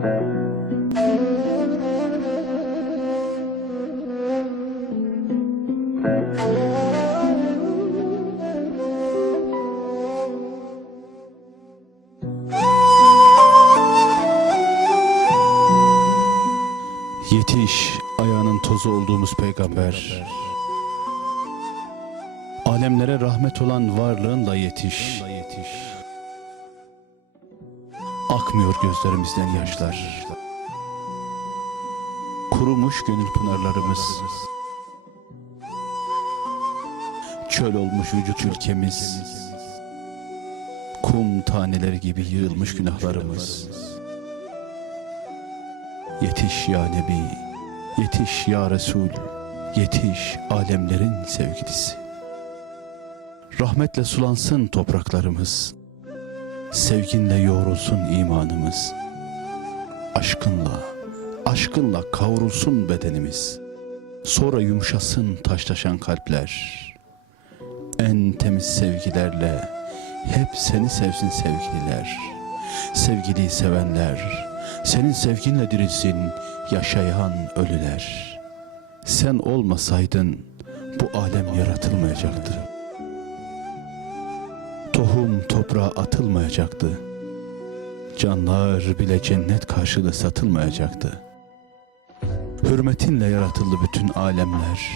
Yetiş ayağının tozu olduğumuz peygamber. Alemlere rahmet olan varlığınla yetiş. Akmıyor gözlerimizden yaşlar. Kurumuş gönül pınarlarımız. Çöl olmuş vücut ülkemiz. Kum taneleri gibi yığılmış günahlarımız. Yetiş ya Nebi, yetiş ya Resul, yetiş alemlerin sevgilisi. Rahmetle sulansın topraklarımız, sevginle yoğrulsun imanımız. Aşkınla, aşkınla kavrulsun bedenimiz. Sonra yumuşasın taşlaşan kalpler. En temiz sevgilerle hep seni sevsin sevgililer. Sevgiliyi sevenler, senin sevginle dirilsin yaşayan ölüler. Sen olmasaydın bu alem yaratılmayacaktı. Tohum toprağa atılmayacaktı. Canlar bile cennet karşılığı satılmayacaktı. Hürmetinle yaratıldı bütün alemler.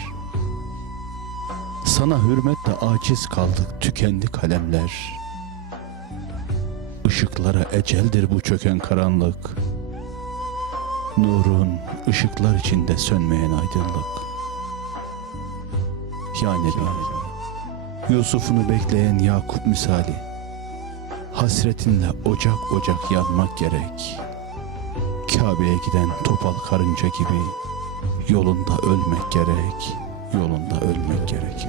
Sana hürmetle aciz kaldık, tükendi kalemler. Işıklara eceldir bu çöken karanlık. Nurun ışıklar içinde sönmeyen aydınlık. Ya Nebi, Yusuf'unu bekleyen Yakup misali. Hasretinle ocak ocak yanmak gerek. Kabe'ye giden topal karınca gibi yolunda ölmek gerek, yolunda ölmek gerek.